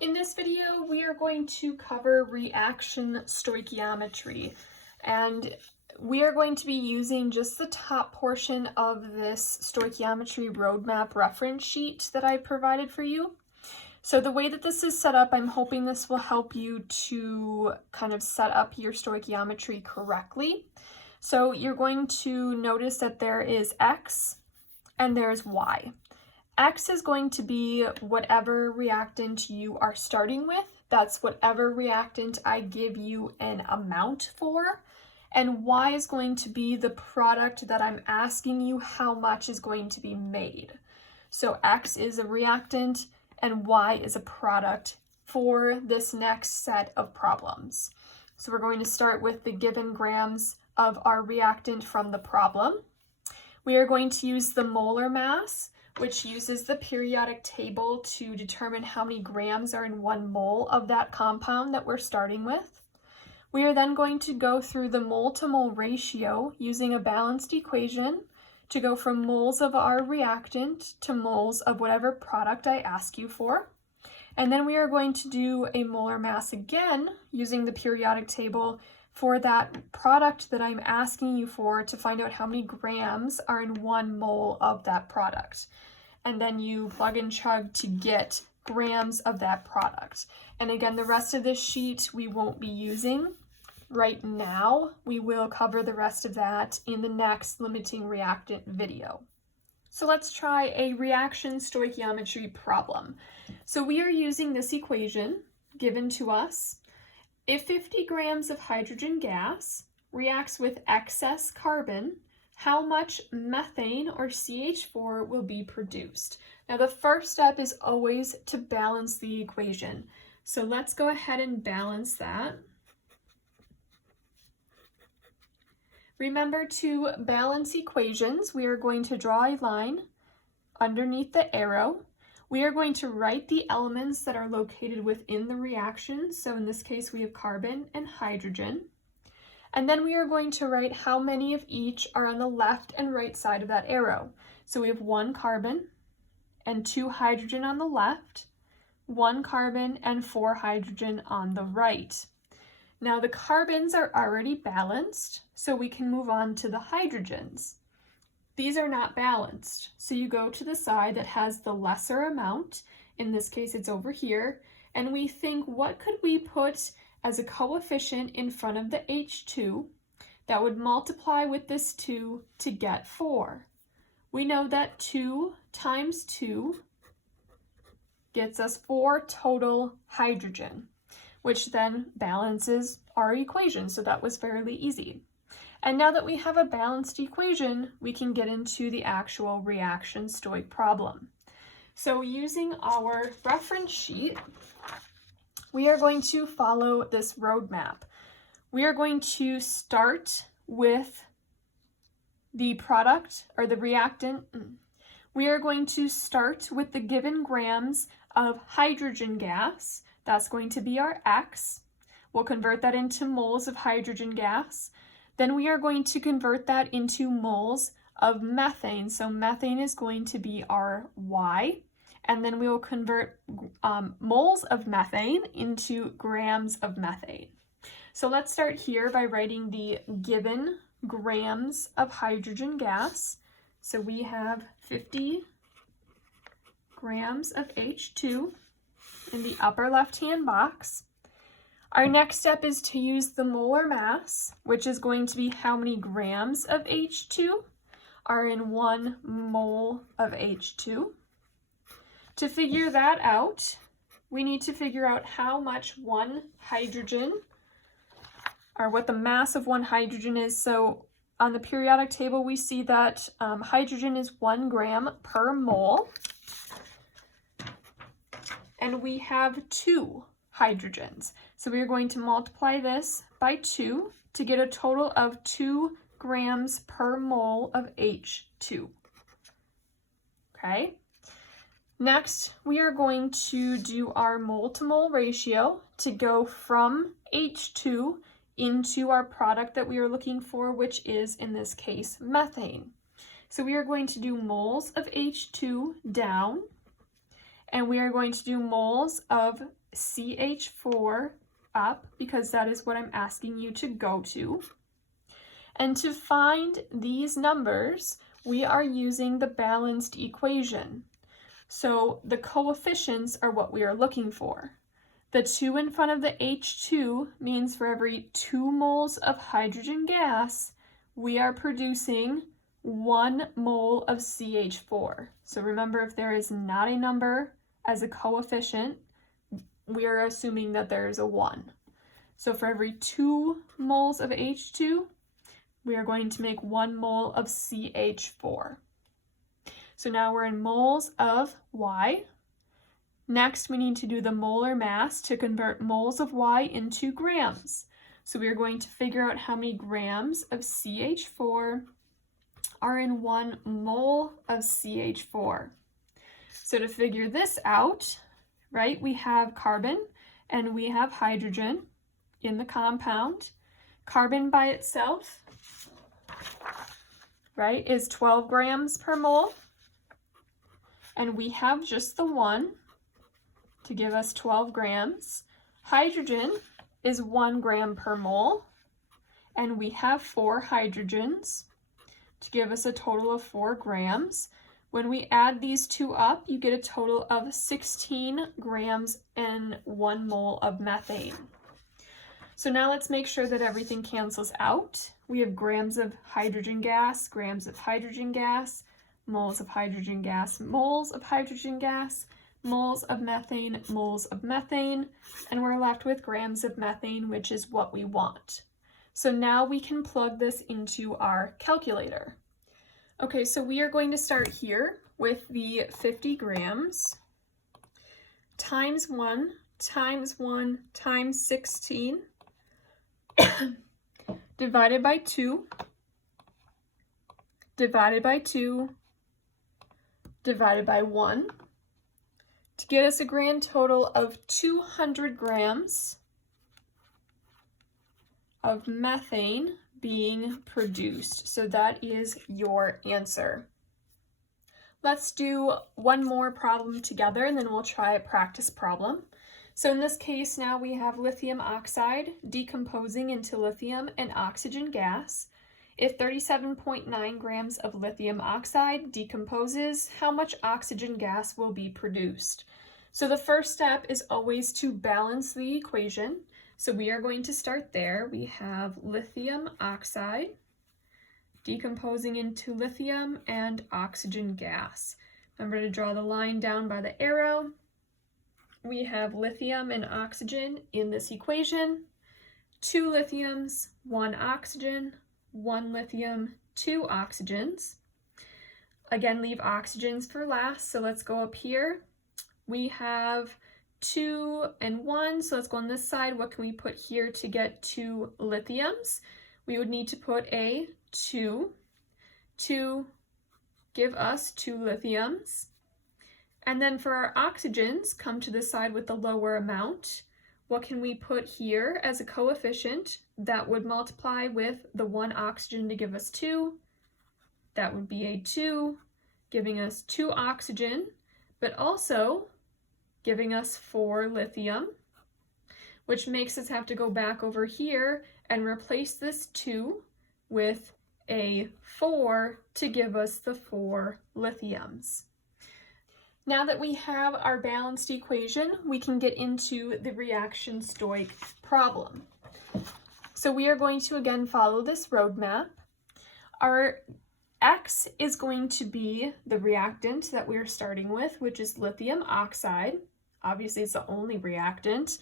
In this video, we are going to cover reaction stoichiometry, and we are going to be using just the top portion of this stoichiometry roadmap reference sheet that I provided for you. So the way that this is set up, I'm hoping this will help you to kind of set up your stoichiometry correctly. So you're going to notice that there is X and there's Y. X is going to be whatever reactant you are starting with. That's whatever reactant I give you an amount for. And Y is going to be the product that I'm asking you how much is going to be made. So X is a reactant and Y is a product for this next set of problems. So we're going to start with the given grams of our reactant from the problem. We are going to use the molar mass, which uses the periodic table to determine how many grams are in 1 mole of that compound that we're starting with. We are then going to go through the mole to mole ratio using a balanced equation to go from moles of our reactant to moles of whatever product I ask you for. And then we are going to do a molar mass again using the periodic table for that product that I'm asking you for to find out how many grams are in 1 mole of that product. And then you plug and chug to get grams of that product. And again, the rest of this sheet we won't be using right now. We will cover the rest of that in the next limiting reactant video. So let's try a reaction stoichiometry problem. So we are using this equation given to us. If 50 grams of hydrogen gas reacts with excess carbon, how much methane or CH4 will be produced? Now the first step is always to balance the equation. So let's go ahead and balance that. Remember, to balance equations, we are going to draw a line underneath the arrow. We are going to write the elements that are located within the reaction. So in this case, we have carbon and hydrogen. And then we are going to write how many of each are on the left and right side of that arrow. So we have 1 carbon and 2 hydrogen on the left, 1 carbon and 4 hydrogen on the right. Now the carbons are already balanced, so we can move on to the hydrogens. These are not balanced, so you go to the side that has the lesser amount. In this case, it's over here, and we think, what could we put as a coefficient in front of the H2 that would multiply with this 2 to get 4? We know that 2 times 2 gets us 4 total hydrogen, which then balances our equation, so that was fairly easy. And now that we have a balanced equation, we can get into the actual reaction stoic problem. So using our reference sheet, we are going to follow this roadmap. We are going to start with the product or the reactant. We are going to start with the given grams of hydrogen gas. That's going to be our X. We'll convert that into moles of hydrogen gas. Then we are going to convert that into moles of methane. So methane is going to be our Y. And then we will convert moles of methane into grams of methane. So let's start here by writing the given grams of hydrogen gas. So we have 50 grams of H2 in the upper left-hand box. Our next step is to use the molar mass, which is going to be how many grams of H2 are in 1 mole of H2. To figure that out, we need to figure out how much 1 hydrogen, or what the mass of 1 hydrogen is. So on the periodic table, we see that hydrogen is 1 gram per mole. And we have 2 hydrogens. So we are going to multiply this by 2 to get a total of 2 grams per mole of H2. Okay. Next, we are going to do our mole to mole ratio to go from H2 into our product that we are looking for, which is, in this case, methane. So we are going to do moles of H2 down, and we are going to do moles of CH4 up because that is what I'm asking you to go to. And to find these numbers, we are using the balanced equation. So the coefficients are what we are looking for. The 2 in front of the H2 means for every 2 moles of hydrogen gas, we are producing 1 mole of CH4. So remember, if there is not a number as a coefficient, we are assuming that there is a 1. So for every 2 moles of H2, we are going to make 1 mole of CH4. So now we're in moles of Y. Next, we need to do the molar mass to convert moles of Y into grams. So we are going to figure out how many grams of CH4 are in 1 mole of CH4. So to figure this out, right, we have carbon and we have hydrogen in the compound. Carbon by itself, right, is 12 grams per mole. And we have just the 1 to give us 12 grams. Hydrogen is 1 gram per mole. And we have 4 hydrogens to give us a total of 4 grams. When we add these two up, you get a total of 16 grams and 1 mole of methane. So now let's make sure that everything cancels out. We have grams of hydrogen gas, moles of hydrogen gas, moles of hydrogen gas, moles of methane, and we're left with grams of methane, which is what we want. So now we can plug this into our calculator. Okay, so we are going to start here with the 50 grams times 1 times 1 times 16 divided by 2 divided by 2 divided by 1 to get us a grand total of 200 grams of methane being produced. So that is your answer. Let's do one more problem together and then we'll try a practice problem. So in this case now we have lithium oxide decomposing into lithium and oxygen gas. If 37.9 grams of lithium oxide decomposes, how much oxygen gas will be produced? So the first step is always to balance the equation. So we are going to start there. We have lithium oxide decomposing into lithium and oxygen gas. Remember to draw the line down by the arrow. We have lithium and oxygen in this equation. 2 lithiums, 1 oxygen, 1 lithium, 2 oxygens. Again, leave oxygens for last, so let's go up here. We have 2 and 1, so let's go on this side. What can we put here to get 2 lithiums? We would need to put a 2 to give us 2 lithiums. And then for our oxygens, come to the side with the lower amount. What can we put here as a coefficient that would multiply with the 1 oxygen to give us 2? That would be a 2, giving us 2 oxygen, but also giving us 4 lithium, which makes us have to go back over here and replace this 2 with a 4 to give us the 4 lithiums. Now that we have our balanced equation, we can get into the reaction stoich problem. So we are going to again follow this roadmap. Our X is going to be the reactant that we're starting with, which is lithium oxide. Obviously, it's the only reactant.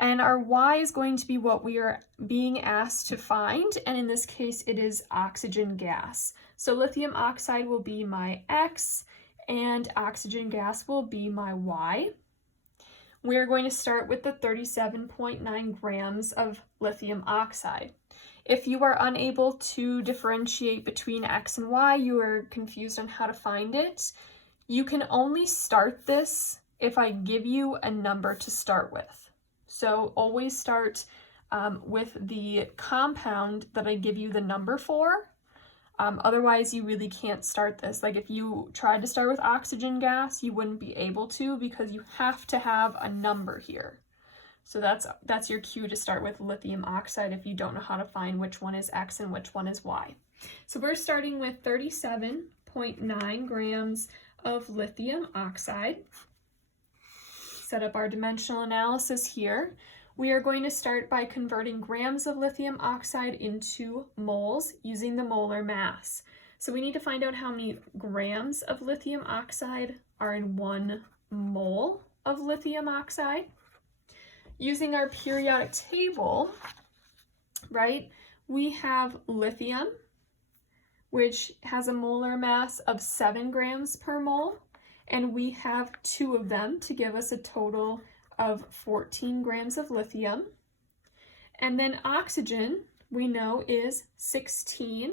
And our Y is going to be what we are being asked to find, and in this case, it is oxygen gas. So lithium oxide will be my X, and oxygen gas will be my Y. We're going to start with the 37.9 grams of lithium oxide. If you are unable to differentiate between X and Y, you are confused on how to find it, you can only start this if I give you a number to start with. So always start with the compound that I give you the number for. Otherwise, you really can't start this. Like if you tried to start with oxygen gas, you wouldn't be able to because you have to have a number here. So that's your cue to start with lithium oxide if you don't know how to find which one is X and which one is Y. So we're starting with 37.9 grams of lithium oxide. Set up our dimensional analysis here. We are going to start by converting grams of lithium oxide into moles using the molar mass. So we need to find out how many grams of lithium oxide are in 1 mole of lithium oxide. Using our periodic table, right, we have lithium, which has a molar mass of 7 grams per mole, and we have 2 of them to give us a total of 14 grams of lithium. And then oxygen, we know, is 16,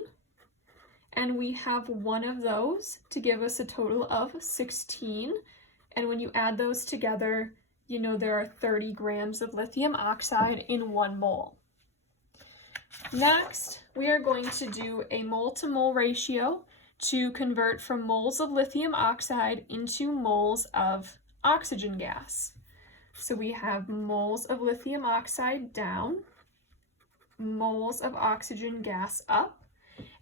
and we have 1 of those to give us a total of 16. And when you add those together, you know there are 30 grams of lithium oxide in 1 mole. Next, we are going to do a mole-to-mole ratio to convert from moles of lithium oxide into moles of oxygen gas. So we have moles of lithium oxide down, moles of oxygen gas up,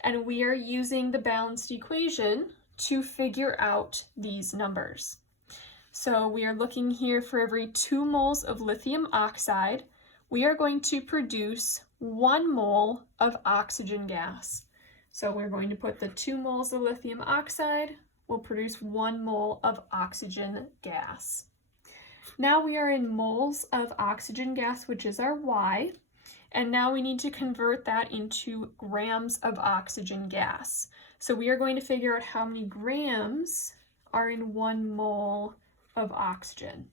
and we are using the balanced equation to figure out these numbers. So we are looking here for every 2 moles of lithium oxide, we are going to produce 1 mole of oxygen gas. So we're going to put the 2 moles of lithium oxide will produce 1 mole of oxygen gas. Now we are in moles of oxygen gas, which is our Y, and now we need to convert that into grams of oxygen gas. So we are going to figure out how many grams are in 1 mole of oxygen.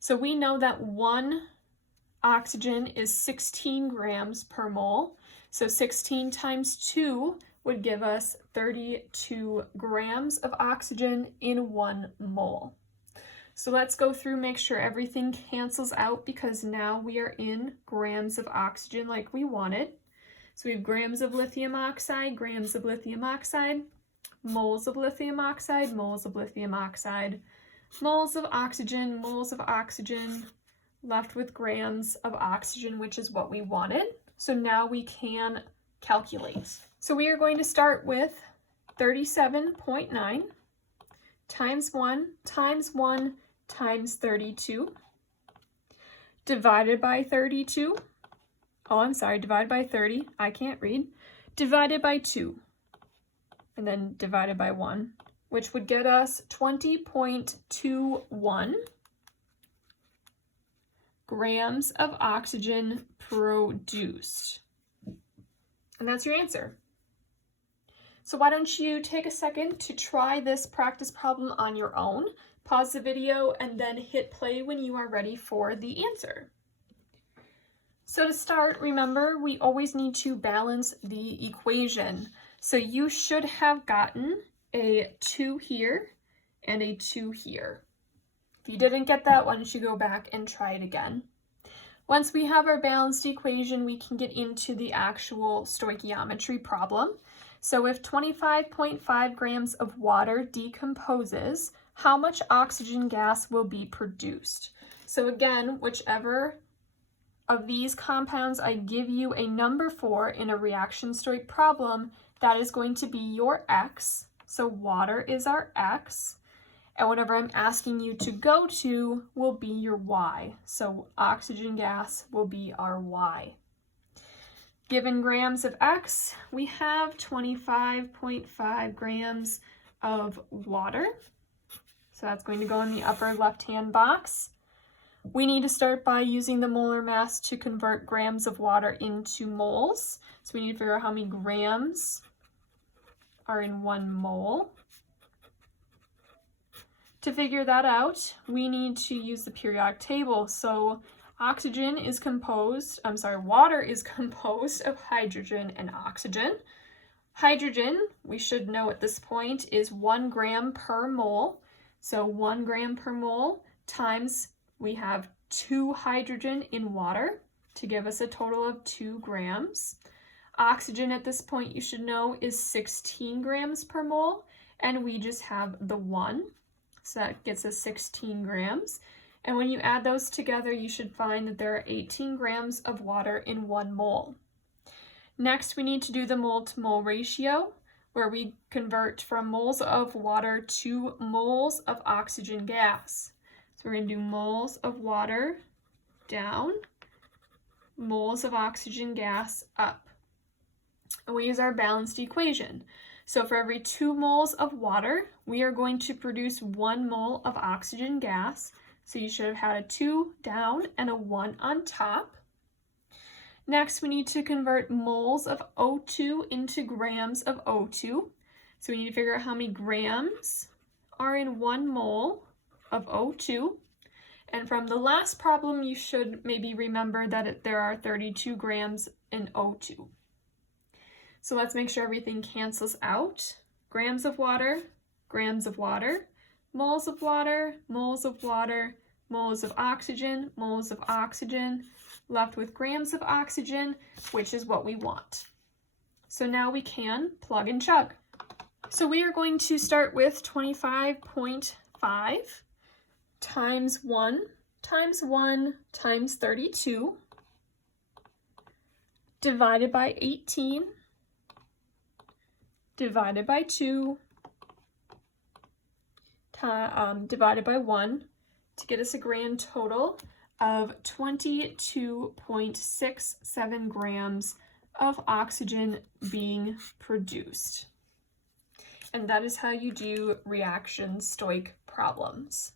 So we know that 1 oxygen is 16 grams per mole. So 16 times 2 would give us 32 grams of oxygen in 1 mole. So let's go through, make sure everything cancels out because now we are in grams of oxygen like we wanted. So we have grams of lithium oxide, moles of lithium oxide, moles of lithium oxide, moles of oxygen, left with grams of oxygen, which is what we wanted. So now we can calculate. So we are going to start with 37.9 times 1 times 1 times 32 divided by 32. Oh, I'm sorry, divided by 30. I can't read. Divided by 2 and then divided by 1, which would get us 20.21 grams of oxygen produced. And that's your answer. So why don't you take a second to try this practice problem on your own, pause the video, and then hit play when you are ready for the answer. So to start, remember, we always need to balance the equation. So you should have gotten a 2 here and a 2 here. If you didn't get that, why don't you go back and try it again. Once we have our balanced equation, we can get into the actual stoichiometry problem. So if 25.5 grams of water decomposes, how much oxygen gas will be produced? So again, whichever of these compounds I give you a number for in a reaction stoich problem, that is going to be your X. So water is our X. And whatever I'm asking you to go to will be your Y. So oxygen gas will be our Y. Given grams of X, we have 25.5 grams of water. So that's going to go in the upper left-hand box. We need to start by using the molar mass to convert grams of water into moles. So we need to figure out how many grams are in 1 mole. To figure that out, we need to use the periodic table. So water is composed of hydrogen and oxygen. Hydrogen, we should know at this point, is 1 gram per mole. So 1 gram per mole times we have 2 hydrogen in water to give us a total of 2 grams. Oxygen at this point, you should know, is 16 grams per mole, and we just have the 1, so that gets us 16 grams. And when you add those together, you should find that there are 18 grams of water in 1 mole. Next, we need to do the mole-to-mole ratio, where we convert from moles of water to moles of oxygen gas. So we're going to do moles of water down, moles of oxygen gas up. And we use our balanced equation. So for every 2 moles of water, we are going to produce 1 mole of oxygen gas. So you should have had a 2 down and a 1 on top. Next, we need to convert moles of O2 into grams of O2. So we need to figure out how many grams are in 1 mole of O2. And from the last problem, you should maybe remember that there are 32 grams in O2. So let's make sure everything cancels out. Grams of water, moles of water, moles of water, moles of oxygen, left with grams of oxygen, which is what we want. So now we can plug and chug. So we are going to start with 25.5 times 1 times 1 times 32 divided by 18 divided by 2 divided by 1 to get us a grand total of 22.67 grams of oxygen being produced. And that is how you do reaction stoich problems.